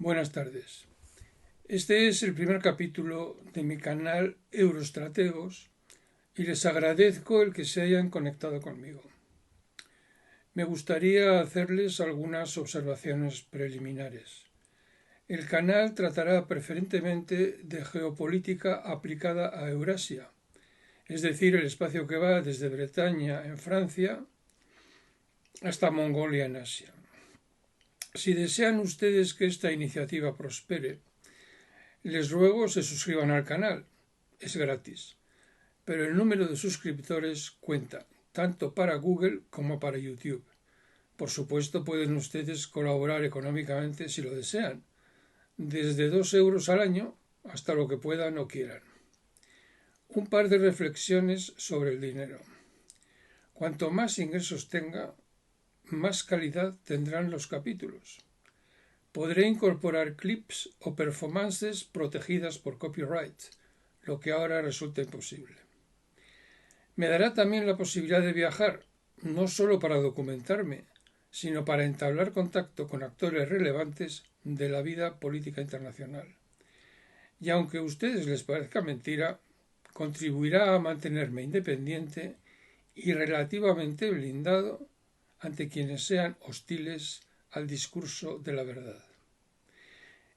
Buenas tardes. Este es el primer capítulo de mi canal Eurostrategos y les agradezco el que se hayan conectado conmigo. Me gustaría hacerles algunas observaciones preliminares. El canal tratará preferentemente de geopolítica aplicada a Eurasia, es decir, el espacio que va desde Bretaña en Francia hasta Mongolia en Asia. Si desean ustedes que esta iniciativa prospere, les ruego se suscriban al canal. Es gratis. Pero el número de suscriptores cuenta, tanto para Google como para YouTube. Por supuesto, pueden ustedes colaborar económicamente si lo desean, desde 2 euros al año hasta lo que puedan o quieran. Un par de reflexiones sobre el dinero. Cuanto más ingresos tenga, más calidad tendrán los capítulos. Podré incorporar clips o performances protegidas por copyright, lo que ahora resulta imposible. Me dará también la posibilidad de viajar, no solo para documentarme, sino para entablar contacto con actores relevantes de la vida política internacional. Y aunque a ustedes les parezca mentira, contribuirá a mantenerme independiente y relativamente blindado ante quienes sean hostiles al discurso de la verdad.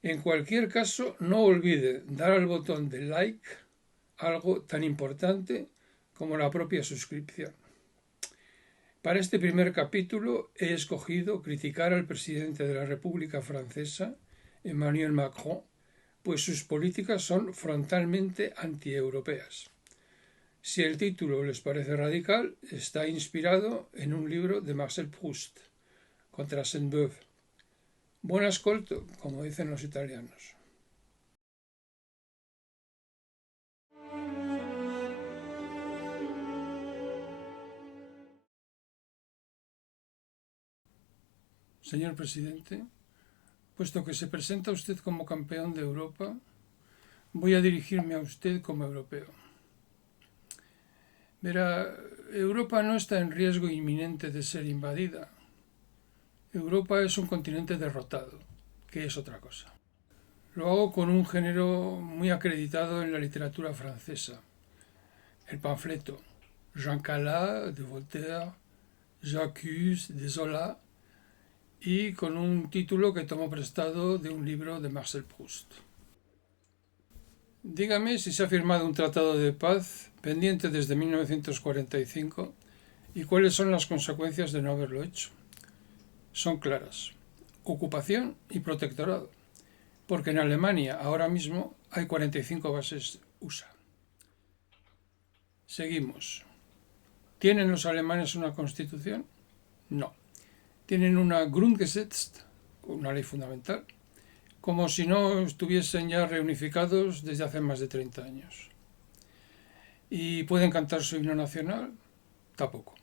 En cualquier caso, no olvide dar al botón de like, algo tan importante como la propia suscripción. Para este primer capítulo he escogido criticar al presidente de la República Francesa, Emmanuel Macron, pues sus políticas son frontalmente antieuropeas. Si el título les parece radical, está inspirado en un libro de Marcel Proust, Contra Sainte-Beuve. Buon ascolto, como dicen los italianos. Señor presidente, puesto que se presenta usted como campeón de Europa, voy a dirigirme a usted como europeo. Verá, Europa no está en riesgo inminente de ser invadida. Europa es un continente derrotado, que es otra cosa. Lo hago con un género muy acreditado en la literatura francesa, el panfleto, Jean Calas de Voltaire, J'accuse de Zola, y con un título que tomo prestado de un libro de Marcel Proust. Dígame si se ha firmado un tratado de paz pendiente desde 1945 y cuáles son las consecuencias de no haberlo hecho. Son claras: ocupación y protectorado, porque en Alemania ahora mismo hay 45 bases USA. Seguimos. ¿Tienen los alemanes una constitución? No. Tienen una Grundgesetz, una ley fundamental, como si no estuviesen ya reunificados desde hace más de 30 años. ¿Y pueden cantar su himno nacional? Tampoco.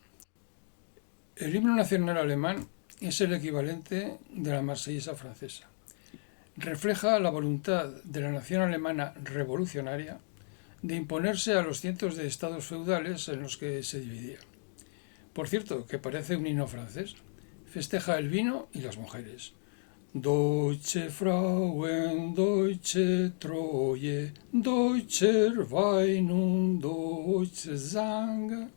El himno nacional alemán es el equivalente de la marsellesa francesa. Refleja la voluntad de la nación alemana revolucionaria de imponerse a los cientos de estados feudales en los que se dividía. Por cierto, que parece un himno francés. Festeja el vino y las mujeres. Deutsche Frauen, deutsche Treue, deutscher Wein und deutsche Sang.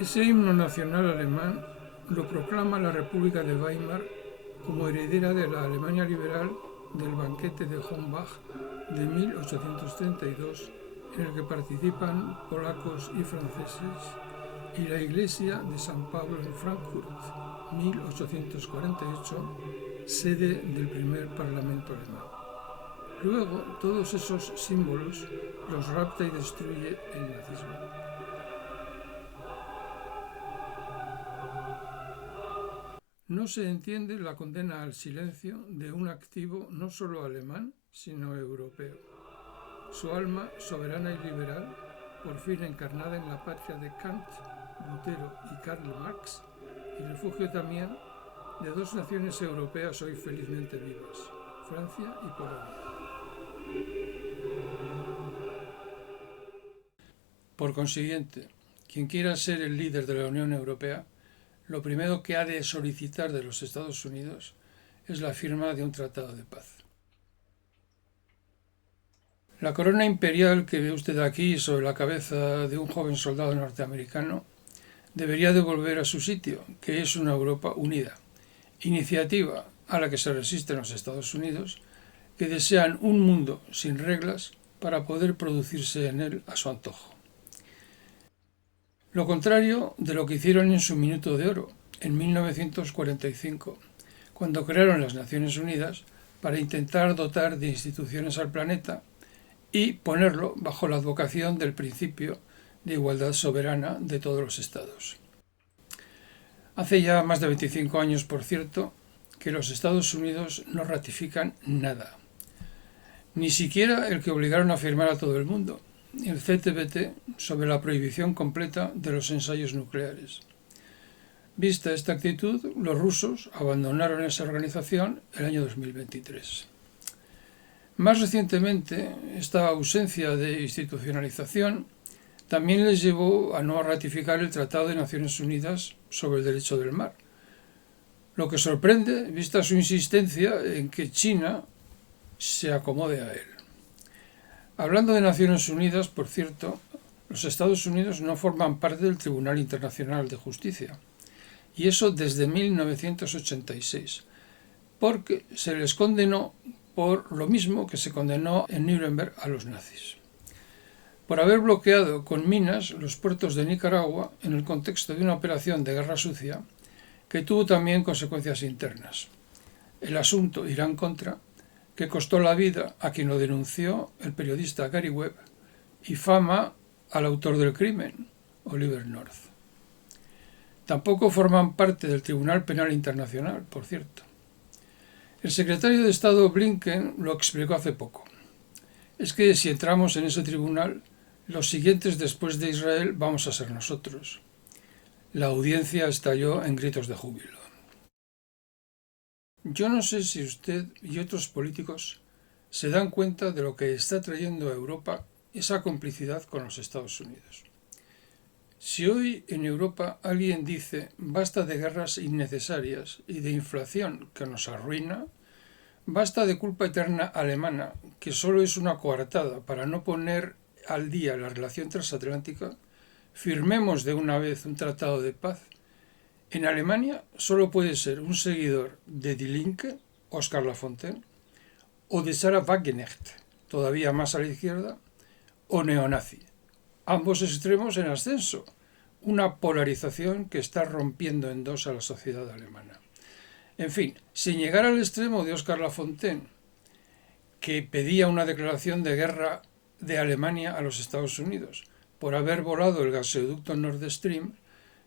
Ese himno nacional alemán lo proclama la República de Weimar como heredera de la Alemania liberal del banquete de Hombach de 1832, en el que participan polacos y franceses, y la Iglesia de San Pablo en Frankfurt, 1848, sede del primer Parlamento alemán. Luego, todos esos símbolos los rapta y destruye el nazismo. No se entiende la condena al silencio de un activo no solo alemán, sino europeo. Su alma soberana y liberal, por fin encarnada en la patria de Kant, Lutero y Karl Marx, y refugio también de dos naciones europeas hoy felizmente vivas, Francia y Polonia. Por consiguiente, quien quiera ser el líder de la Unión Europea, lo primero que ha de solicitar de los Estados Unidos es la firma de un tratado de paz. La corona imperial que ve usted aquí sobre la cabeza de un joven soldado norteamericano debería de volver a su sitio, que es una Europa unida, iniciativa a la que se resisten los Estados Unidos, que desean un mundo sin reglas para poder producirse en él a su antojo. Lo contrario de lo que hicieron en su minuto de oro, en 1945, cuando crearon las Naciones Unidas para intentar dotar de instituciones al planeta y ponerlo bajo la advocación del principio de igualdad soberana de todos los estados. Hace ya más de 25 años, por cierto, que los Estados Unidos no ratifican nada, ni siquiera el que obligaron a firmar a todo el mundo, el CTBT, sobre la prohibición completa de los ensayos nucleares. Vista esta actitud, los rusos abandonaron esa organización el año 2023. Más recientemente, esta ausencia de institucionalización también les llevó a no ratificar el Tratado de Naciones Unidas sobre el Derecho del Mar, lo que sorprende vista su insistencia en que China se acomode a él. Hablando de Naciones Unidas, por cierto, los Estados Unidos no forman parte del Tribunal Internacional de Justicia, y eso desde 1986, porque se les condenó por lo mismo que se condenó en Nuremberg a los nazis, por haber bloqueado con minas los puertos de Nicaragua en el contexto de una operación de guerra sucia que tuvo también consecuencias internas. El asunto Irán-Contra, que costó la vida a quien lo denunció, el periodista Gary Webb, y fama al autor del crimen, Oliver North. Tampoco forman parte del Tribunal Penal Internacional, por cierto. El secretario de Estado Blinken lo explicó hace poco. Es que si entramos en ese tribunal, los siguientes después de Israel vamos a ser nosotros. La audiencia estalló en gritos de júbilo. Yo no sé si usted y otros políticos se dan cuenta de lo que está trayendo a Europa esa complicidad con los Estados Unidos. Si hoy en Europa alguien dice basta de guerras innecesarias y de inflación que nos arruina, basta de culpa eterna alemana que solo es una coartada para no poner al día la relación transatlántica, firmemos de una vez un tratado de paz. En Alemania solo puede ser un seguidor de Die Linke, Oskar Lafontaine, o de Sarah Wagenknecht, todavía más a la izquierda, o neonazi. Ambos extremos en ascenso, una polarización que está rompiendo en dos a la sociedad alemana. En fin, sin llegar al extremo de Oskar Lafontaine, que pedía una declaración de guerra de Alemania a los Estados Unidos por haber volado el gasoducto Nord Stream,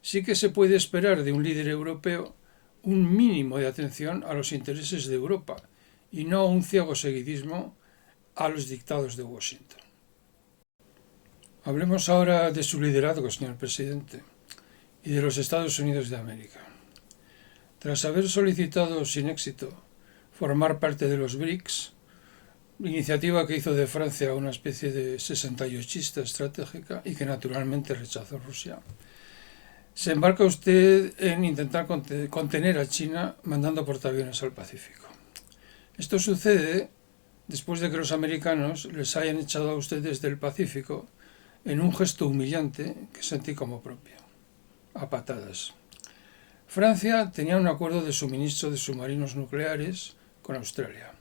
sí que se puede esperar de un líder europeo un mínimo de atención a los intereses de Europa y no un ciego seguidismo a los dictados de Washington. Hablemos ahora de su liderazgo, señor presidente, y de los Estados Unidos de América. Tras haber solicitado sin éxito formar parte de los BRICS, iniciativa que hizo de Francia una especie de 68ista estratégica y que naturalmente rechazó Rusia, se embarca usted en intentar contener a China mandando portaaviones al Pacífico. Esto sucede después de que los americanos les hayan echado a ustedes del Pacífico en un gesto humillante que sentí como propio, a patadas. Francia tenía un acuerdo de suministro de submarinos nucleares con Australia.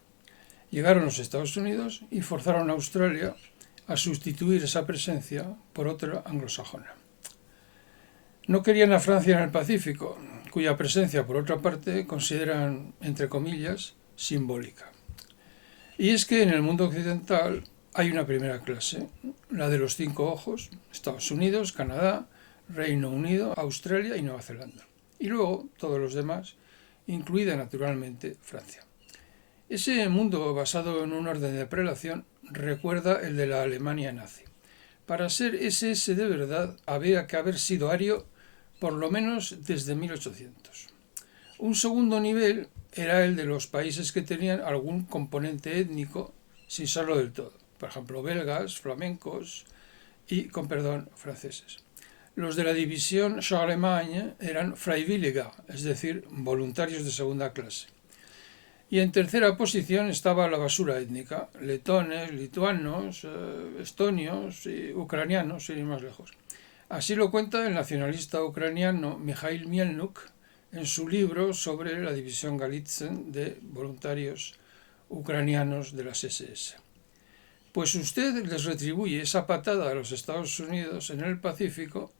Llegaron los Estados Unidos y forzaron a Australia a sustituir esa presencia por otra anglosajona. No querían a Francia en el Pacífico, cuya presencia, por otra parte, consideran, entre comillas, simbólica. Y es que en el mundo occidental hay una primera clase, la de los 5 ojos, Estados Unidos, Canadá, Reino Unido, Australia y Nueva Zelanda. Y luego todos los demás, incluida naturalmente Francia. Ese mundo basado en un orden de prelación recuerda el de la Alemania nazi. Para ser SS de verdad había que haber sido ario por lo menos desde 1800. Un segundo nivel era el de los países que tenían algún componente étnico sin serlo del todo. Por ejemplo, belgas, flamencos, y, con perdón, franceses. Los de la división Charlemagne eran Freiwilliger, es decir, voluntarios de segunda clase. Y en tercera posición estaba la basura étnica, letones, lituanos, estonios y ucranianos, sin ir más lejos. Así lo cuenta el nacionalista ucraniano Mikhail Mielnuk en su libro sobre la división Galitzen de voluntarios ucranianos de las SS. Pues usted les retribuye esa patada a los Estados Unidos en el Pacífico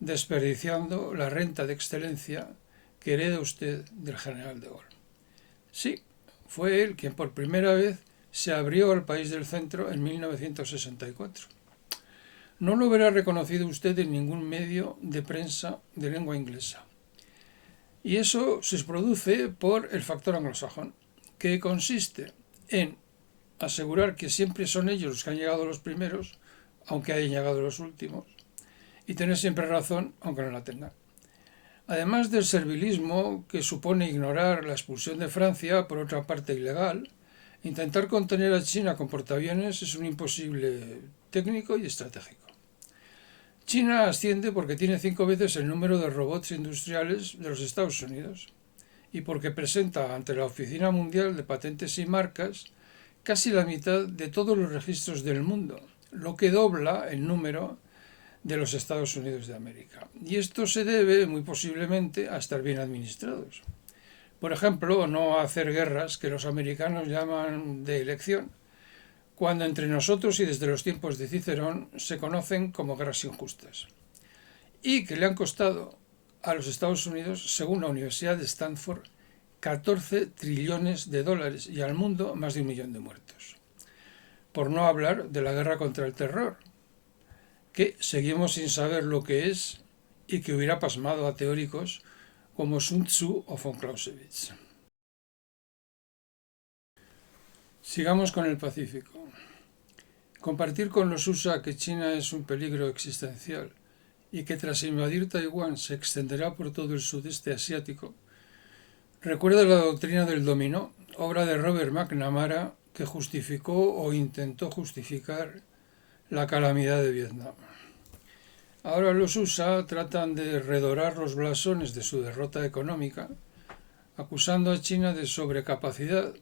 desperdiciando la renta de excelencia que hereda usted del general de Gaulle. Sí, fue él quien por primera vez se abrió al país del centro en 1964. No lo verá reconocido usted en ningún medio de prensa de lengua inglesa. Y eso se produce por el factor anglosajón, que consiste en asegurar que siempre son ellos los que han llegado los primeros, aunque hayan llegado los últimos, y tener siempre razón, aunque no la tengan. Además del servilismo que supone ignorar la expulsión de Francia por otra parte ilegal, intentar contener a China con portaaviones es un imposible técnico y estratégico. China asciende porque tiene 5 veces el número de robots industriales de los Estados Unidos y porque presenta ante la Oficina Mundial de Patentes y Marcas casi la mitad de todos los registros del mundo, lo que dobla el número de los Estados Unidos de América. Y esto se debe, muy posiblemente, a estar bien administrados. Por ejemplo, no a hacer guerras que los americanos llaman de elección, cuando entre nosotros y desde los tiempos de Cicerón se conocen como guerras injustas, y que le han costado a los Estados Unidos, según la Universidad de Stanford, 14 trillones de dólares y al mundo más de 1 millón de muertos. Por no hablar de la guerra contra el terror, que seguimos sin saber lo que es y que hubiera pasmado a teóricos como Sun Tzu o von Clausewitz. Sigamos con el Pacífico. Compartir con los USA que China es un peligro existencial y que tras invadir Taiwán se extenderá por todo el sudeste asiático, recuerda la doctrina del dominó, obra de Robert McNamara, que justificó o intentó justificar la calamidad de Vietnam. Ahora los USA tratan de redorar los blasones de su derrota económica, acusando a China de sobrecapacidad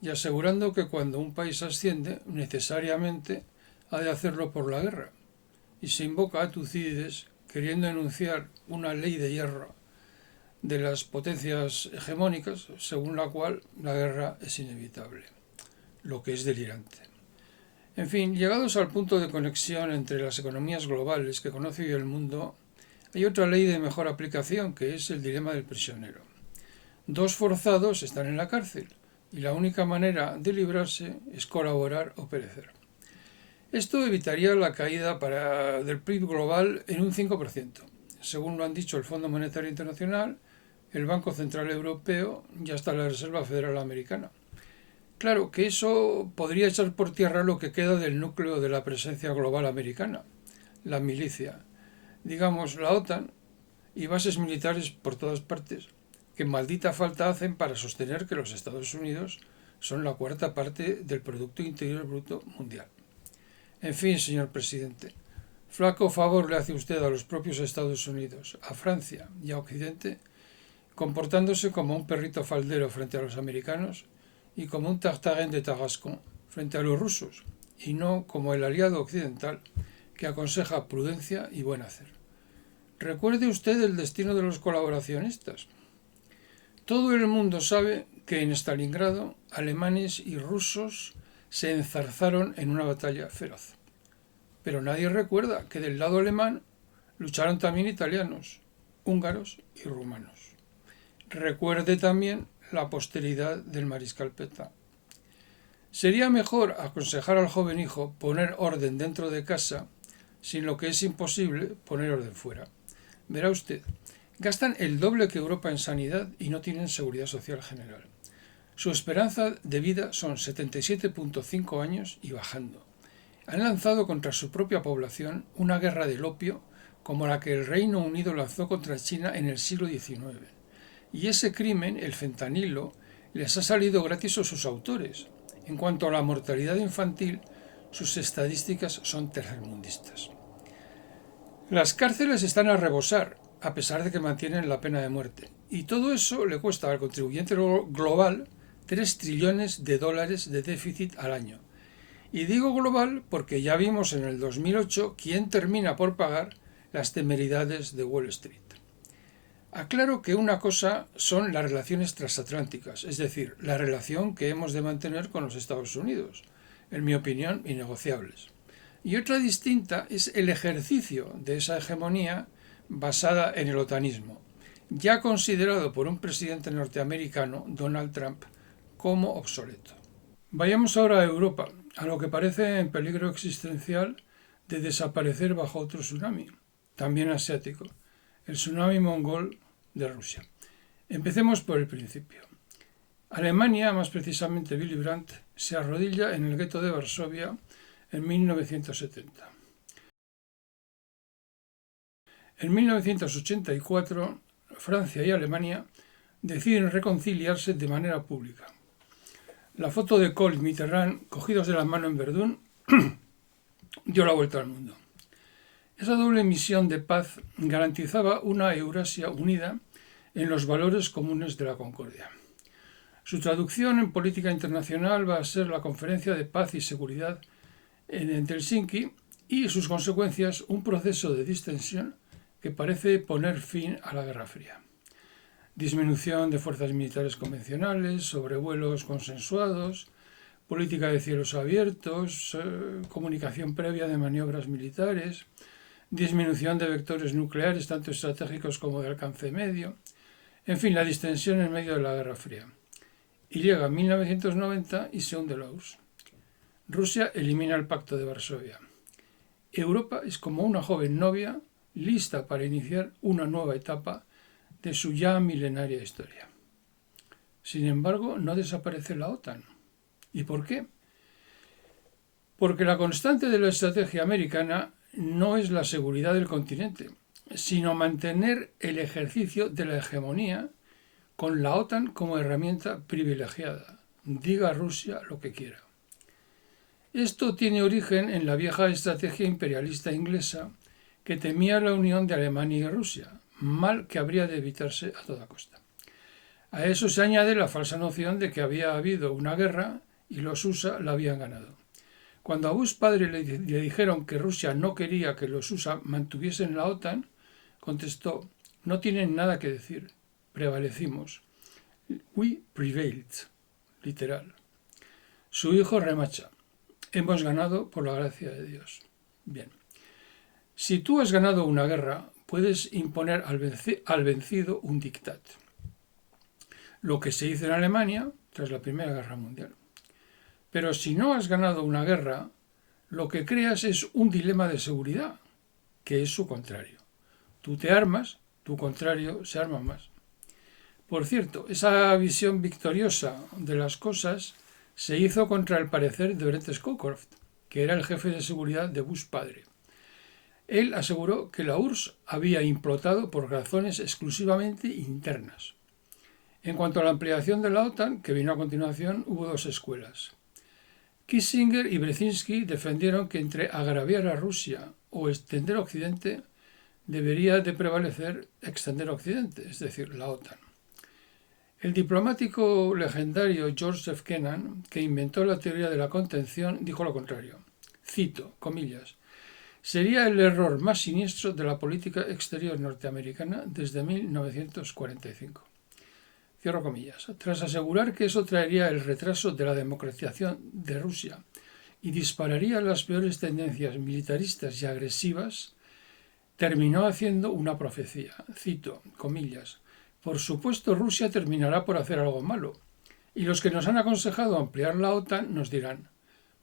y asegurando que cuando un país asciende, necesariamente ha de hacerlo por la guerra, y se invoca a Tucídides queriendo enunciar una ley de hierro de las potencias hegemónicas, según la cual la guerra es inevitable, lo que es delirante. En fin, llegados al punto de conexión entre las economías globales que conoce hoy el mundo, hay otra ley de mejor aplicación, que es el dilema del prisionero. 2 forzados están en la cárcel, y la única manera de librarse es colaborar o perecer. Esto evitaría la caída del PIB global en un 5%, según lo han dicho el Fondo Monetario Internacional, el Banco Central Europeo y hasta la Reserva Federal Americana. Claro que eso podría echar por tierra lo que queda del núcleo de la presencia global americana, la milicia, digamos la OTAN y bases militares por todas partes, que maldita falta hacen para sostener que los Estados Unidos son la 4ª parte del Producto Interior Bruto mundial. En fin, señor presidente, flaco favor le hace usted a los propios Estados Unidos, a Francia y a Occidente, comportándose como un perrito faldero frente a los americanos y como un tartarín de Tarascón frente a los rusos, y no como el aliado occidental que aconseja prudencia y buen hacer. Recuerde usted el destino de los colaboracionistas. Todo el mundo sabe que en Stalingrado alemanes y rusos se enzarzaron en una batalla feroz. Pero nadie recuerda que del lado alemán lucharon también italianos, húngaros y rumanos. Recuerde también la posteridad del mariscal Pétain. Sería mejor aconsejar al joven hijo poner orden dentro de casa, sin lo que es imposible poner orden fuera. Verá usted, gastan el doble que Europa en sanidad y no tienen seguridad social general. Su esperanza de vida son 77,5 años y bajando. Han lanzado contra su propia población una guerra del opio como la que el Reino Unido lanzó contra China en el siglo XIX. Y ese crimen, el fentanilo, les ha salido gratis a sus autores. En cuanto a la mortalidad infantil, Sus estadísticas son tercermundistas. Las cárceles están a rebosar, a pesar de que mantienen la pena de muerte. Y todo eso le cuesta al contribuyente global 3 trillones de dólares de déficit al año. Y digo global porque ya vimos en el 2008 quién termina por pagar las temeridades de Wall Street. Aclaro que una cosa son las relaciones transatlánticas, es decir, la relación que hemos de mantener con los Estados Unidos, en mi opinión, innegociables. Y otra distinta es el ejercicio de esa hegemonía basada en el otanismo, ya considerado por un presidente norteamericano, Donald Trump, como obsoleto. Vayamos ahora a Europa, a lo que parece en peligro existencial de desaparecer bajo otro tsunami, también asiático, el tsunami mongol de Rusia. Empecemos por el principio. Alemania, más precisamente Willy Brandt, se arrodilla en el gueto de Varsovia en 1970. En 1984, Francia y Alemania deciden reconciliarse de manera pública. La foto de Kohl y Mitterrand, cogidos de la mano en Verdún, dio la vuelta al mundo. Esa doble misión de paz garantizaba una Eurasia unida en los valores comunes de la concordia. Su traducción en política internacional va a ser la Conferencia de Paz y Seguridad en Helsinki y sus consecuencias un proceso de distensión que parece poner fin a la Guerra Fría. Disminución de fuerzas militares convencionales, sobrevuelos consensuados, política de cielos abiertos, comunicación previa de maniobras militares, disminución de vectores nucleares tanto estratégicos como de alcance medio, en fin, la distensión en medio de la Guerra Fría. Y llega 1990 y se hunde la URSS. Rusia elimina el Pacto de Varsovia. Europa es como una joven novia lista para iniciar una nueva etapa de su ya milenaria historia. Sin embargo, no desaparece la OTAN. ¿Y por qué? Porque la constante de la estrategia americana no es la seguridad del continente, sino mantener el ejercicio de la hegemonía con la OTAN como herramienta privilegiada, diga Rusia lo que quiera. Esto tiene origen en la vieja estrategia imperialista inglesa que temía la unión de Alemania y Rusia, mal que habría de evitarse a toda costa. A eso se añade la falsa noción de que había habido una guerra y los USA la habían ganado. Cuando a Bush padre le dijeron que Rusia no quería que los USA mantuviesen la OTAN, contestó: no tienen nada que decir, prevalecimos. We prevailed, literal. Su hijo remacha: hemos ganado por la gracia de Dios. Bien. Si tú has ganado una guerra, puedes imponer al vencido un diktat. Lo que se hizo en Alemania tras la Primera Guerra Mundial. Pero si no has ganado una guerra, lo que creas es un dilema de seguridad, que es su contrario. Tú te armas, tu contrario se arma más. Por cierto, esa visión victoriosa de las cosas se hizo contra el parecer de Brent Scowcroft, que era el jefe de seguridad de Bush padre. Él aseguró que la URSS había implotado por razones exclusivamente internas. En cuanto a la ampliación de la OTAN, que vino a continuación, hubo dos escuelas. Kissinger y Brzezinski defendieron que entre agraviar a Rusia o extender Occidente debería de prevalecer extender Occidente, es decir, la OTAN. El diplomático legendario George F. Kennan, que inventó la teoría de la contención, dijo lo contrario. Cito, comillas: sería el error más siniestro de la política exterior norteamericana desde 1945. Cierro comillas. Tras asegurar que eso traería el retraso de la democratización de Rusia y dispararía las peores tendencias militaristas y agresivas, terminó haciendo una profecía. Cito, comillas: por supuesto Rusia terminará por hacer algo malo, y los que nos han aconsejado ampliar la OTAN nos dirán: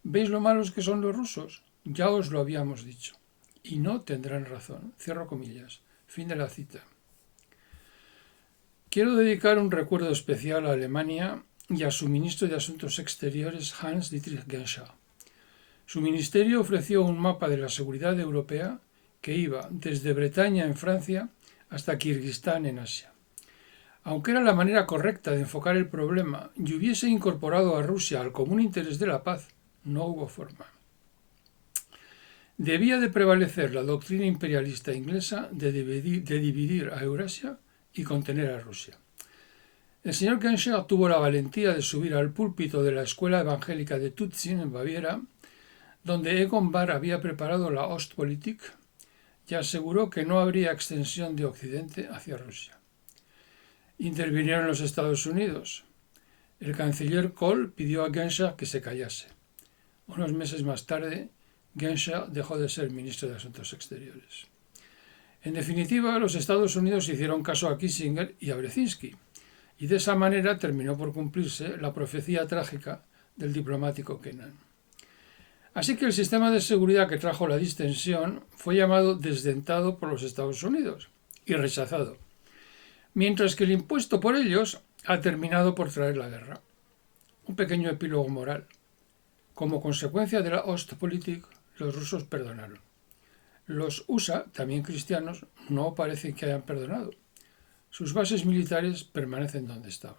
¿veis lo malos que son los rusos? Ya os lo habíamos dicho. Y no tendrán razón. Cierro comillas. Fin de la cita. Quiero dedicar un recuerdo especial a Alemania y a su ministro de Asuntos Exteriores, Hans-Dietrich Genscher. Su ministerio ofreció un mapa de la seguridad europea que iba desde Bretaña en Francia hasta Kirguistán en Asia. Aunque era la manera correcta de enfocar el problema y hubiese incorporado a Rusia al común interés de la paz, no hubo forma. Debía de prevalecer la doctrina imperialista inglesa de dividir a Eurasia y contener a Rusia. El señor Genscher tuvo la valentía de subir al púlpito de la escuela evangélica de Tutzing, en Baviera, donde Egon Bahr había preparado la Ostpolitik, y aseguró que no habría extensión de Occidente hacia Rusia. Intervinieron los Estados Unidos. El canciller Kohl pidió a Genscher que se callase. Unos meses más tarde, Genscher dejó de ser ministro de Asuntos Exteriores. En definitiva, los Estados Unidos hicieron caso a Kissinger y a Brzezinski, y de esa manera terminó por cumplirse la profecía trágica del diplomático Kennan. Así que el sistema de seguridad que trajo la distensión fue llamado desdentado por los Estados Unidos y rechazado, mientras que el impuesto por ellos ha terminado por traer la guerra. Un pequeño epílogo moral. Como consecuencia de la Ostpolitik, los rusos perdonaron. Los USA, también cristianos, no parecen que hayan perdonado. Sus bases militares permanecen donde estaban.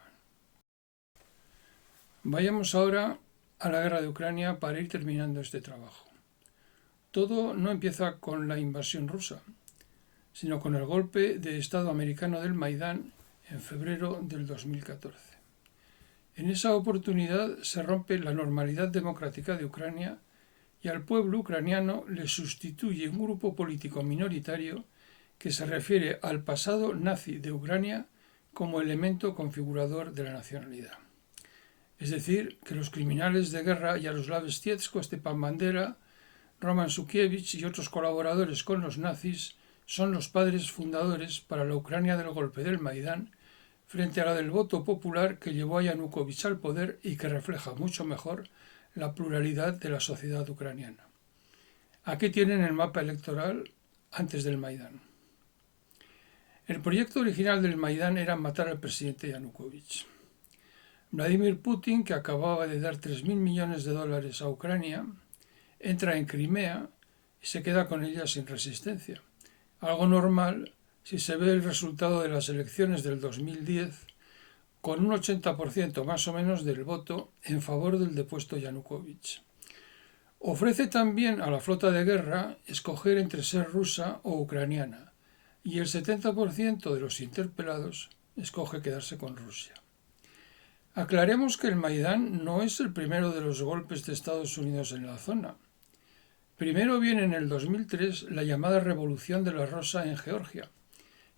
Vayamos ahora a la guerra de Ucrania para ir terminando este trabajo. Todo no empieza con la invasión rusa, sino con el golpe de Estado americano del Maidán en febrero del 2014. En esa oportunidad se rompe la normalidad democrática de Ucrania y al pueblo ucraniano le sustituye un grupo político minoritario que se refiere al pasado nazi de Ucrania como elemento configurador de la nacionalidad. Es decir, que los criminales de guerra Yaroslav Stietsko, Stepan Bandera, Roman Sukievich y otros colaboradores con los nazis son los padres fundadores para la Ucrania del golpe del Maidán, frente a la del voto popular que llevó a Yanukovych al poder y que refleja mucho mejor la pluralidad de la sociedad ucraniana. Aquí tienen el mapa electoral antes del Maidán. El proyecto original del Maidán era matar al presidente Yanukovych. Vladimir Putin, que acababa de dar $3.000 millones a Ucrania, entra en Crimea y se queda con ella sin resistencia. Algo normal si se ve el resultado de las elecciones del 2010, con un 80% más o menos del voto en favor del depuesto Yanukovych. Ofrece también a la flota de guerra escoger entre ser rusa o ucraniana, y el 70% de los interpelados escoge quedarse con Rusia. Aclaremos que el Maidán no es el primero de los golpes de Estados Unidos en la zona. Primero viene en el 2003 la llamada Revolución de la Rosa en Georgia,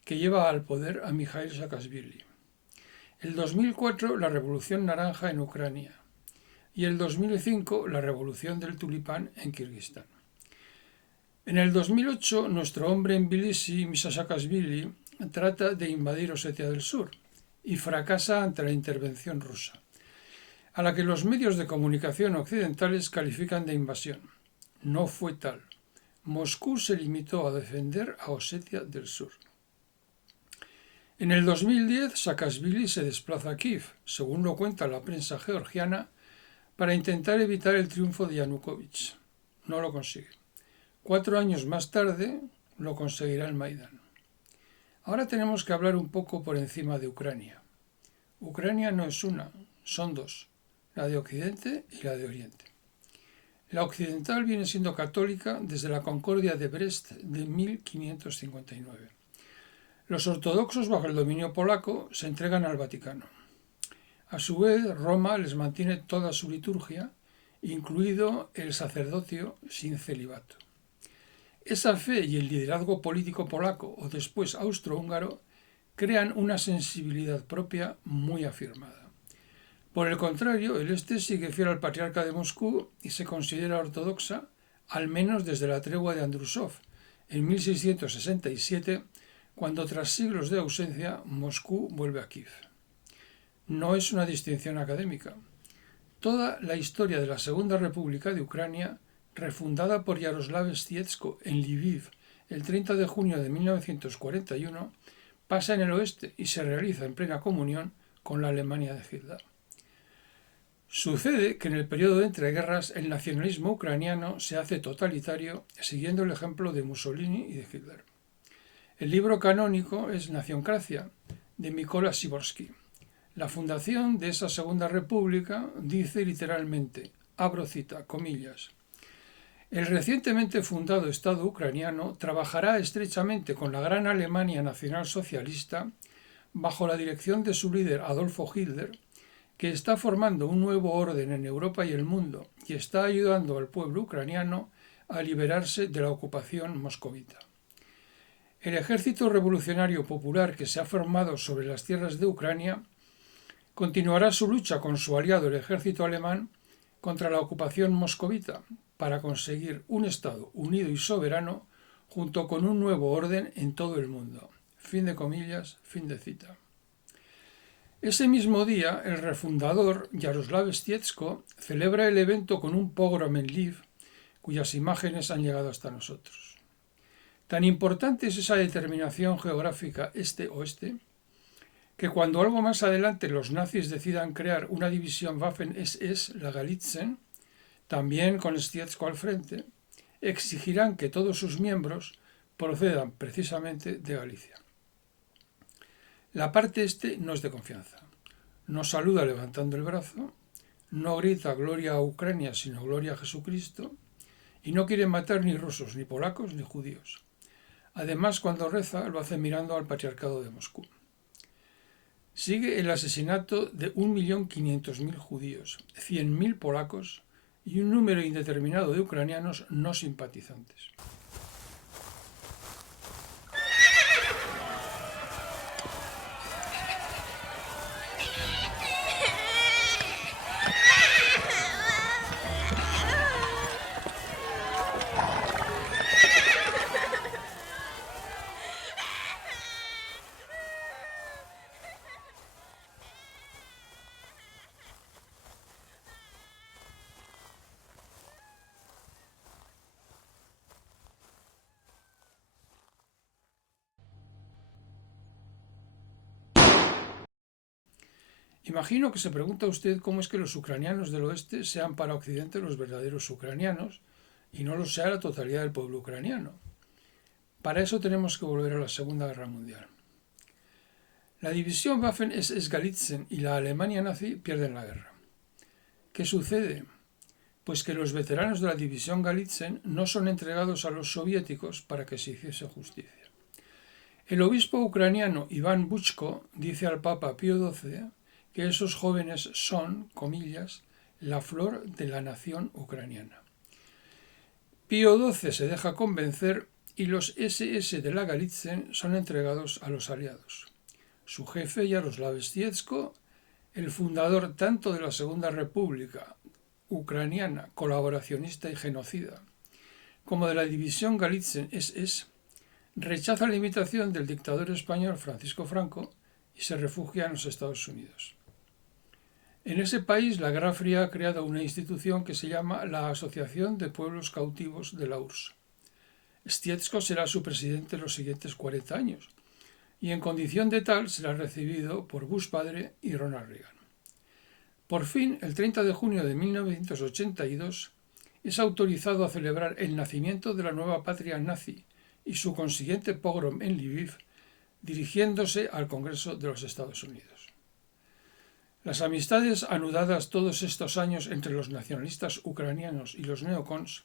que lleva al poder a Mikhail Saakashvili. El 2004 la Revolución Naranja en Ucrania y el 2005 la Revolución del Tulipán en Kirguistán. En el 2008 nuestro hombre en Tbilisi, Misha Saakashvili, trata de invadir Osetia del Sur y fracasa ante la intervención rusa, a la que los medios de comunicación occidentales califican de invasión. No fue tal. Moscú se limitó a defender a Osetia del Sur. En el 2010, Saakashvili se desplaza a Kiev, según lo cuenta la prensa georgiana, para intentar evitar el triunfo de Yanukovych. No lo consigue. 4 años más tarde lo conseguirá el Maidán. Ahora tenemos que hablar un poco por encima de Ucrania. Ucrania no es una, son dos, la de Occidente y la de Oriente. La occidental viene siendo católica desde la Concordia de Brest de 1559. Los ortodoxos, bajo el dominio polaco, se entregan al Vaticano. A su vez, Roma les mantiene toda su liturgia, incluido el sacerdocio sin celibato. Esa fe y el liderazgo político polaco o después austrohúngaro crean una sensibilidad propia muy afirmada. Por el contrario, el este sigue fiel al patriarca de Moscú y se considera ortodoxa, al menos desde la tregua de Andrusov, en 1667, cuando tras siglos de ausencia Moscú vuelve a Kiev. No es una distinción académica. Toda la historia de la Segunda República de Ucrania, refundada por Yaroslav Stietsko en Lviv el 30 de junio de 1941, pasa en el oeste y se realiza en plena comunión con la Alemania de Hitler. Sucede que en el periodo de entreguerras el nacionalismo ucraniano se hace totalitario siguiendo el ejemplo de Mussolini y de Hitler. El libro canónico es Nacioncracia, de Mykola Sivorsky. La fundación de esa Segunda República dice literalmente, abro cita, comillas, El recientemente fundado Estado ucraniano trabajará estrechamente con la gran Alemania nacionalsocialista bajo la dirección de su líder Adolfo Hitler, que está formando un nuevo orden en Europa y el mundo y está ayudando al pueblo ucraniano a liberarse de la ocupación moscovita. El Ejército Revolucionario Popular que se ha formado sobre las tierras de Ucrania continuará su lucha con su aliado el ejército alemán contra la ocupación moscovita para conseguir un Estado unido y soberano junto con un nuevo orden en todo el mundo. Fin de comillas, fin de cita. Ese mismo día, el refundador Yaroslav Stietsko celebra el evento con un pogrom en Lviv, cuyas imágenes han llegado hasta nosotros. Tan importante es esa determinación geográfica este-oeste, que cuando algo más adelante los nazis decidan crear una división Waffen-SS, la Galitzen, también con Stietsko al frente, exigirán que todos sus miembros procedan precisamente de Galicia. La parte este no es de confianza. No saluda levantando el brazo, no grita gloria a Ucrania sino gloria a Jesucristo, y no quiere matar ni rusos, ni polacos, ni judíos. Además, cuando reza, lo hace mirando al patriarcado de Moscú. Sigue el asesinato de 1.500.000 judíos, 100.000 polacos y un número indeterminado de ucranianos no simpatizantes. Imagino que se pregunta usted cómo es que los ucranianos del oeste sean para Occidente los verdaderos ucranianos y no lo sea la totalidad del pueblo ucraniano. Para eso tenemos que volver a la Segunda Guerra Mundial. La división Waffen-SS Galitzen y la Alemania nazi pierden la guerra. ¿Qué sucede? Pues que los veteranos de la división Galitzen no son entregados a los soviéticos para que se hiciese justicia. El obispo ucraniano Iván Buchko dice al Papa Pío XII que esos jóvenes son, comillas, la flor de la nación ucraniana. Pío XII se deja convencer y los SS de la Galitzen son entregados a los aliados. Su jefe, Yaroslav Stietsko, el fundador tanto de la Segunda República ucraniana, colaboracionista y genocida, como de la división Galitzen SS, rechaza la invitación del dictador español Francisco Franco y se refugia en los Estados Unidos. En ese país, la Guerra Fría ha creado una institución que se llama la Asociación de Pueblos Cautivos de la URSS. Stietsko será su presidente los siguientes 40 años, y en condición de tal será recibido por Bush padre y Ronald Reagan. Por fin, el 30 de junio de 1982, es autorizado a celebrar el nacimiento de la nueva patria nazi y su consiguiente pogrom en Lviv, dirigiéndose al Congreso de los Estados Unidos. Las amistades anudadas todos estos años entre los nacionalistas ucranianos y los neocons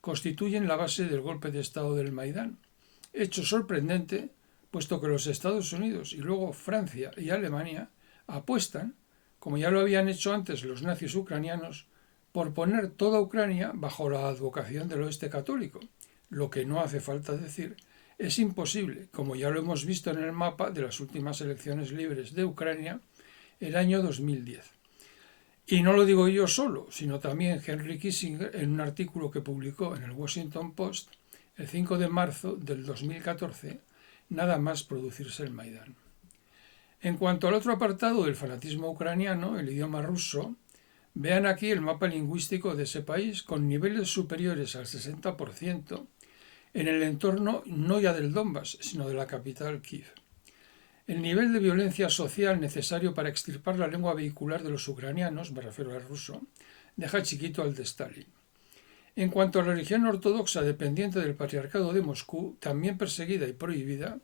constituyen la base del golpe de Estado del Maidán, hecho sorprendente, puesto que los Estados Unidos y luego Francia y Alemania apuestan, como ya lo habían hecho antes los nazis ucranianos, por poner toda Ucrania bajo la advocación del oeste católico, lo que no hace falta decir, es imposible, como ya lo hemos visto en el mapa de las últimas elecciones libres de Ucrania, el año 2010. Y no lo digo yo solo, sino también Henry Kissinger en un artículo que publicó en el Washington Post el 5 de marzo del 2014, nada más producirse el Maidán. En cuanto al otro apartado del fanatismo ucraniano, el idioma ruso, vean aquí el mapa lingüístico de ese país con niveles superiores al 60% en el entorno no ya del Donbass, sino de la capital Kiev. El nivel de violencia social necesario para extirpar la lengua vehicular de los ucranianos, me refiero al ruso, deja chiquito al de Stalin. En cuanto a la religión ortodoxa dependiente del patriarcado de Moscú, también perseguida y prohibida,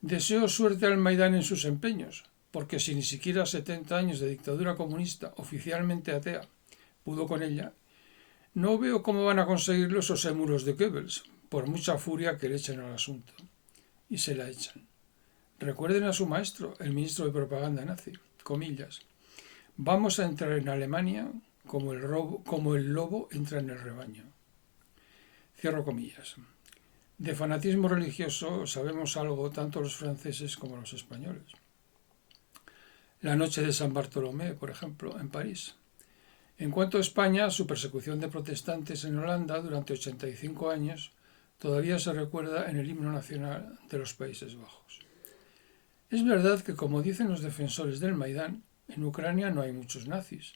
deseo suerte al Maidán en sus empeños, porque si ni siquiera 70 años de dictadura comunista oficialmente atea pudo con ella, No veo cómo van a conseguirlo esos émulos de Goebbels, por mucha furia que le echen al asunto. Y se la echan. Recuerden a su maestro, el ministro de propaganda nazi, comillas. Vamos a entrar en Alemania como el lobo entra en el rebaño. Cierro comillas. De fanatismo religioso sabemos algo tanto los franceses como los españoles. La noche de San Bartolomé, por ejemplo, en París. En cuanto a España, su persecución de protestantes en Holanda durante 85 años todavía se recuerda en el himno nacional de los Países Bajos. Es verdad que, como dicen los defensores del Maidán, en Ucrania no hay muchos nazis,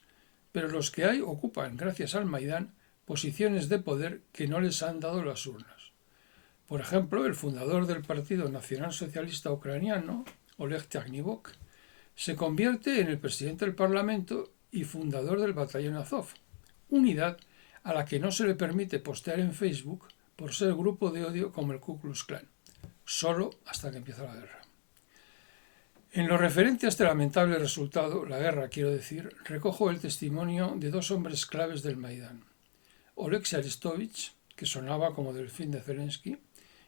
pero los que hay ocupan, gracias al Maidán, posiciones de poder que no les han dado las urnas. Por ejemplo, el fundador del Partido Nacional Socialista Ucraniano, Oleg Tyagnivok, se convierte en el presidente del Parlamento y fundador del Batallón Azov, unidad a la que no se le permite postear en Facebook por ser grupo de odio como el Ku Klux Klan, solo hasta que empieza la guerra. En lo referente a este lamentable resultado, la guerra quiero decir, recojo el testimonio de dos hombres claves del Maidán, Oleksiy Arestovich, que sonaba como delfín de Zelensky,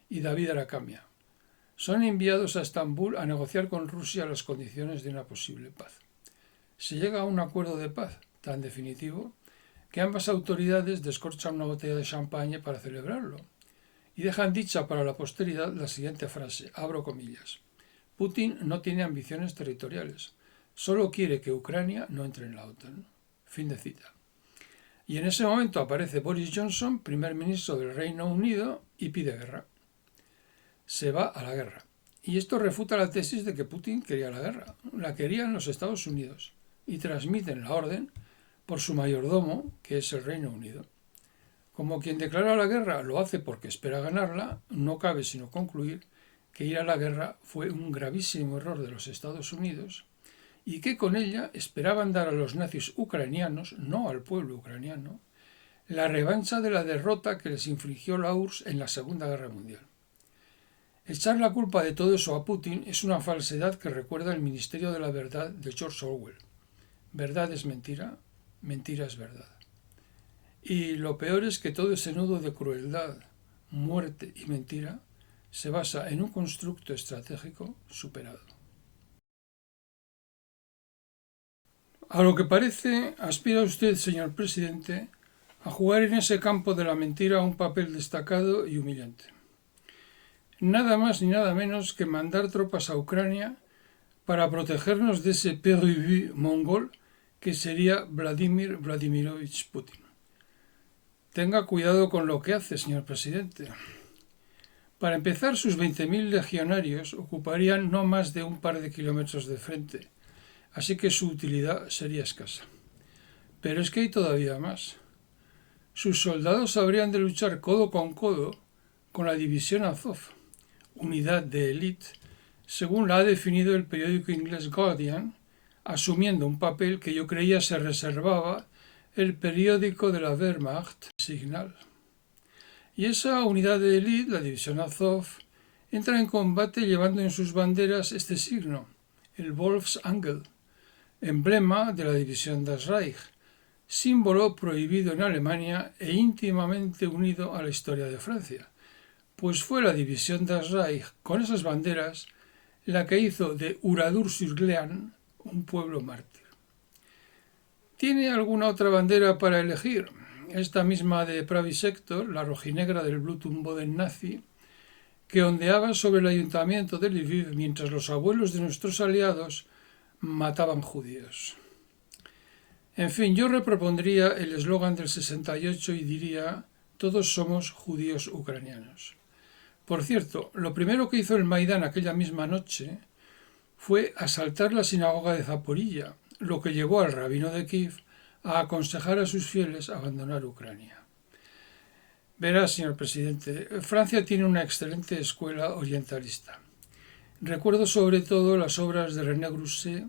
y David Arakamia. Son enviados a Estambul a negociar con Rusia las condiciones de una posible paz. Se llega a un acuerdo de paz tan definitivo que ambas autoridades descorchan una botella de champagne para celebrarlo y dejan dicha para la posteridad la siguiente frase, abro comillas. Putin no tiene ambiciones territoriales, solo quiere que Ucrania no entre en la OTAN. Fin de cita. Y en ese momento aparece Boris Johnson, primer ministro del Reino Unido, y pide guerra. Se va a la guerra. Y esto refuta la tesis de que Putin quería la guerra. La querían los Estados Unidos y transmiten la orden por su mayordomo, que es el Reino Unido. Como quien declara la guerra lo hace porque espera ganarla, no cabe sino concluir que ir a la guerra fue un gravísimo error de los Estados Unidos y que con ella esperaban dar a los nazis ucranianos, no al pueblo ucraniano, la revancha de la derrota que les infligió la URSS en la Segunda Guerra Mundial. Echar la culpa de todo eso a Putin es una falsedad que recuerda el Ministerio de la Verdad de George Orwell. Verdad es mentira, mentira es verdad. Y lo peor es que todo ese nudo de crueldad, muerte y mentira se basa en un constructo estratégico superado. A lo que parece, aspira usted, señor presidente, a jugar en ese campo de la mentira un papel destacado y humillante. Nada más ni nada menos que mandar tropas a Ucrania para protegernos de ese péruvue mongol que sería Vladimir Vladimirovich Putin. Tenga cuidado con lo que hace, señor presidente. Para empezar, sus 20.000 legionarios ocuparían no más de un par de kilómetros de frente, así que su utilidad sería escasa. Pero es que hay todavía más. Sus soldados habrían de luchar codo con la división Azov, unidad de élite, según la ha definido el periódico inglés Guardian, asumiendo un papel que yo creía se reservaba el periódico de la Wehrmacht, Signal. Y esa unidad de élite, la división Azov, entra en combate llevando en sus banderas este signo, el Wolfsangel, emblema de la división das Reich, símbolo prohibido en Alemania e íntimamente unido a la historia de Francia, pues fue la división das Reich con esas banderas la que hizo de Uradur-sur-Glane un pueblo mártir. ¿Tiene alguna otra bandera para elegir? Esta misma de Pravi Sector, la rojinegra del Blutenboden nazi, que ondeaba sobre el ayuntamiento de Lviv mientras los abuelos de nuestros aliados mataban judíos. En fin, yo repropondría el eslogan del 68 y diría: todos somos judíos ucranianos. Por cierto, lo primero que hizo el Maidán aquella misma noche fue asaltar la sinagoga de Zaporilla, lo que llevó al rabino de Kiev a aconsejar a sus fieles abandonar Ucrania. Verá, señor presidente, Francia tiene una excelente escuela orientalista. Recuerdo sobre todo las obras de René Grousset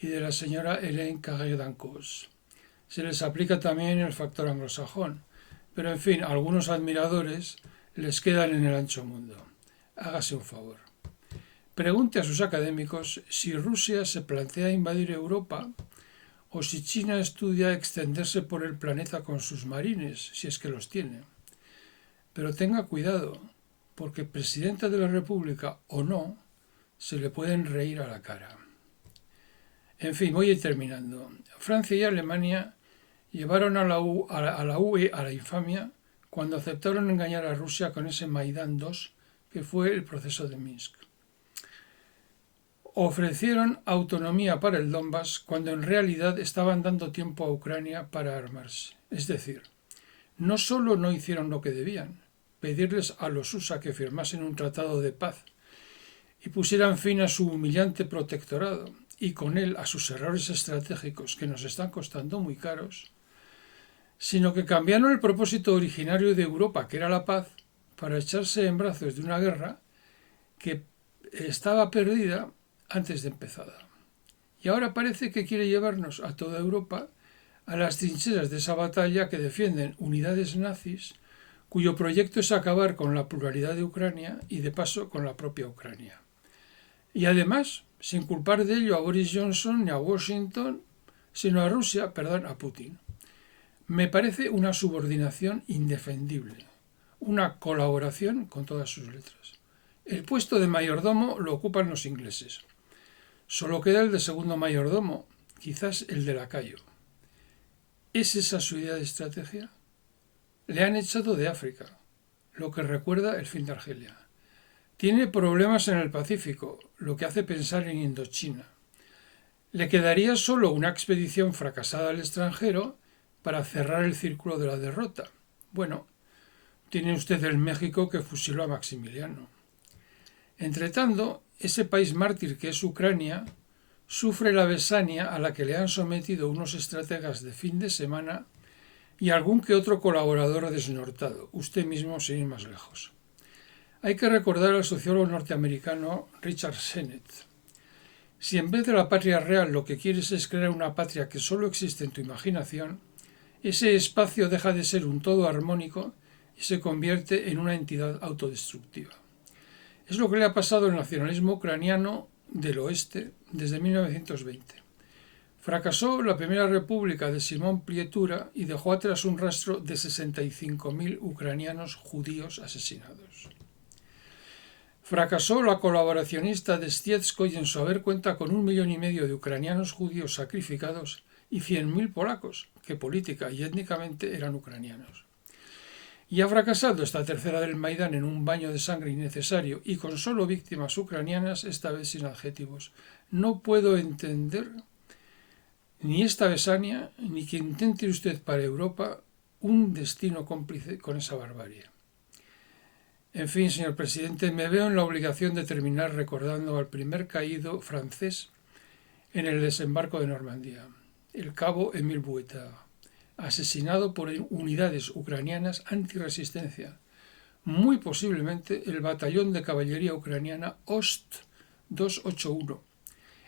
y de la señora Hélène Carré d'Ancos. Se les aplica también el factor anglosajón, pero en fin, a algunos admiradores les quedan en el ancho mundo. Hágase un favor. Pregunte a sus académicos si Rusia se plantea invadir Europa o si China estudia extenderse por el planeta con sus marines, si es que los tiene. Pero tenga cuidado, porque presidente de la República o no, se le pueden reír a la cara. En fin, voy a ir terminando. Francia y Alemania llevaron a la UE a la infamia cuando aceptaron engañar a Rusia con ese Maidán II, que fue el proceso de Minsk. Ofrecieron autonomía para el Donbass cuando en realidad estaban dando tiempo a Ucrania para armarse. Es decir, no solo no hicieron lo que debían, pedirles a los USA que firmasen un tratado de paz y pusieran fin a su humillante protectorado y con él a sus errores estratégicos que nos están costando muy caros, sino que cambiaron el propósito originario de Europa, que era la paz, para echarse en brazos de una guerra que estaba perdida antes de empezada. Y ahora parece que quiere llevarnos a toda Europa a las trincheras de esa batalla que defienden unidades nazis, cuyo proyecto es acabar con la pluralidad de Ucrania y de paso con la propia Ucrania. Y además, sin culpar de ello a Boris Johnson ni a Washington, sino a Rusia, a Putin. Me parece una subordinación indefendible, una colaboración con todas sus letras. El puesto de mayordomo lo ocupan los ingleses. Solo queda el de segundo mayordomo, quizás el de lacayo. ¿Es esa su idea de estrategia? Le han echado de África, lo que recuerda el fin de Argelia. Tiene problemas en el Pacífico, lo que hace pensar en Indochina. Le quedaría solo una expedición fracasada al extranjero para cerrar el círculo de la derrota. Bueno, tiene usted el México que fusiló a Maximiliano. Entretanto, ese país mártir que es Ucrania sufre la besania a la que le han sometido unos estrategas de fin de semana y algún que otro colaborador desnortado, usted mismo sin ir más lejos. Hay que recordar al sociólogo norteamericano Richard Sennett. Si en vez de la patria real lo que quieres es crear una patria que solo existe en tu imaginación, ese espacio deja de ser un todo armónico y se convierte en una entidad autodestructiva. Es lo que le ha pasado al nacionalismo ucraniano del oeste desde 1920. Fracasó la primera república de Simón Prietura y dejó atrás un rastro de 65.000 ucranianos judíos asesinados. Fracasó la colaboracionista de Stietsko y en su haber cuenta con 1,5 millones de ucranianos judíos sacrificados y 100.000 polacos, que política y étnicamente eran ucranianos. Y ha fracasado esta tercera del Maidán en un baño de sangre innecesario y con solo víctimas ucranianas, esta vez sin adjetivos. No puedo entender ni esta besania, ni que intente usted para Europa un destino cómplice con esa barbarie. En fin, señor presidente, me veo en la obligación de terminar recordando al primer caído francés en el desembarco de Normandía, el cabo Émile Bouetard, asesinado por unidades ucranianas antirresistencia, muy posiblemente el batallón de caballería ucraniana Ost 281,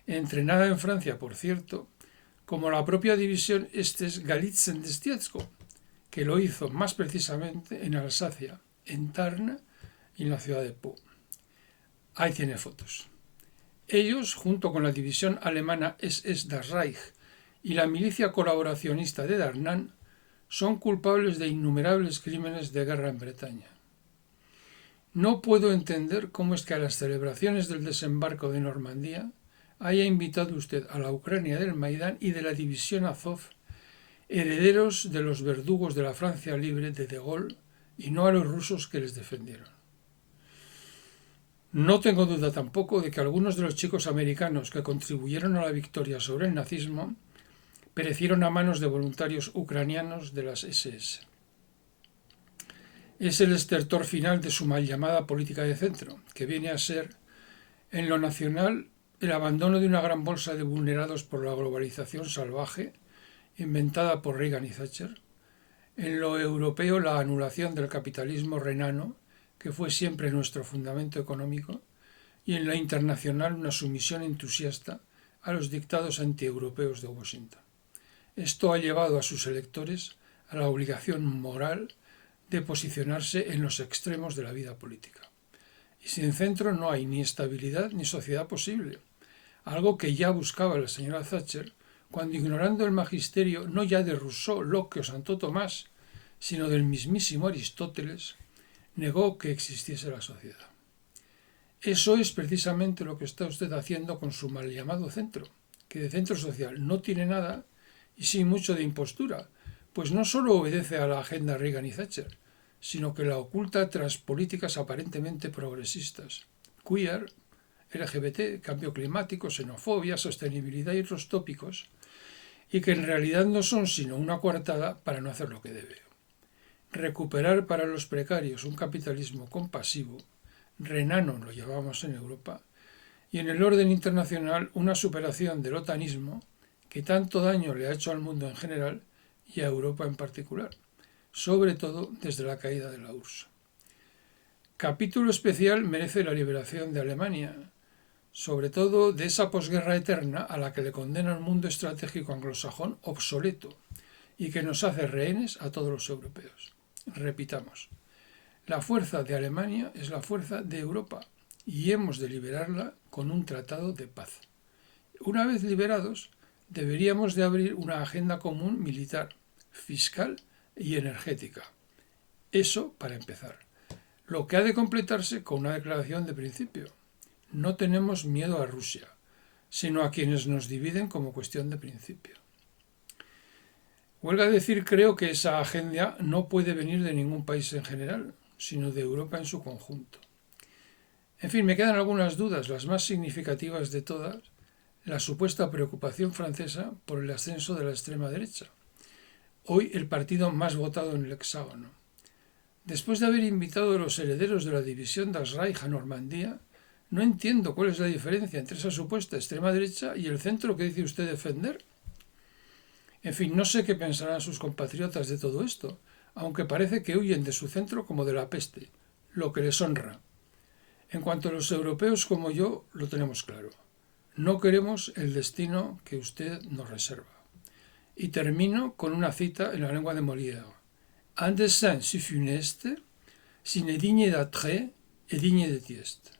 entrenada en Francia, por cierto, como la propia división Estes Galitzen de Stietsko, que lo hizo más precisamente en Alsacia, en Tarn y en la ciudad de Pau. Ahí tiene fotos. Ellos, junto con la división alemana SS das Reich y la milicia colaboracionista de Darnan, son culpables de innumerables crímenes de guerra en Bretaña. No puedo entender cómo es que a las celebraciones del desembarco de Normandía haya invitado usted a la Ucrania del Maidán y de la división Azov, herederos de los verdugos de la Francia libre de Gaulle, y no a los rusos que les defendieron. No tengo duda tampoco de que algunos de los chicos americanos que contribuyeron a la victoria sobre el nazismo perecieron a manos de voluntarios ucranianos de las SS. Es el estertor final de su mal llamada política de centro, que viene a ser, en lo nacional, el abandono de una gran bolsa de vulnerados por la globalización salvaje, inventada por Reagan y Thatcher, en lo europeo la anulación del capitalismo renano, que fue siempre nuestro fundamento económico, y en la internacional una sumisión entusiasta a los dictados antieuropeos de Washington. Esto ha llevado a sus electores a la obligación moral de posicionarse en los extremos de la vida política. Y sin centro no hay ni estabilidad ni sociedad posible, algo que ya buscaba la señora Thatcher cuando ignorando el magisterio no ya de Rousseau, Locke o Santo Tomás, sino del mismísimo Aristóteles, negó que existiese la sociedad. Eso es precisamente lo que está usted haciendo con su mal llamado centro, que de centro social no tiene nada y sí mucho de impostura, pues no solo obedece a la agenda Reagan y Thatcher, sino que la oculta tras políticas aparentemente progresistas, queer, LGBT, cambio climático, xenofobia, sostenibilidad y otros tópicos, y que en realidad no son sino una coartada para no hacer lo que debe. Recuperar para los precarios un capitalismo compasivo, renano lo llamamos en Europa, y en el orden internacional una superación del otanismo que tanto daño le ha hecho al mundo en general y a Europa en particular, sobre todo desde la caída de la URSS. Capítulo especial merece la liberación de Alemania, sobre todo de esa posguerra eterna a la que le condena el mundo estratégico anglosajón obsoleto y que nos hace rehenes a todos los europeos. Repitamos, la fuerza de Alemania es la fuerza de Europa y hemos de liberarla con un tratado de paz. Una vez liberados, deberíamos de abrir una agenda común militar, fiscal y energética. Eso para empezar. Lo que ha de completarse con una declaración de principio. No tenemos miedo a Rusia, sino a quienes nos dividen como cuestión de principio. Huelga decir, creo que esa agenda no puede venir de ningún país en general, sino de Europa en su conjunto. En fin, me quedan algunas dudas, las más significativas de todas, la supuesta preocupación francesa por el ascenso de la extrema derecha, hoy el partido más votado en el hexágono. Después de haber invitado a los herederos de la división del Reich a Normandía, no entiendo cuál es la diferencia entre esa supuesta extrema derecha y el centro que dice usted defender. En fin, no sé qué pensarán sus compatriotas de todo esto, aunque parece que huyen de su centro como de la peste, lo que les honra. En cuanto a los europeos como yo, lo tenemos claro. No queremos el destino que usted nos reserva. Y termino con una cita en la lengua de Molière. Un dessein si funeste, si n'est digne d'attrait et digne de tieste.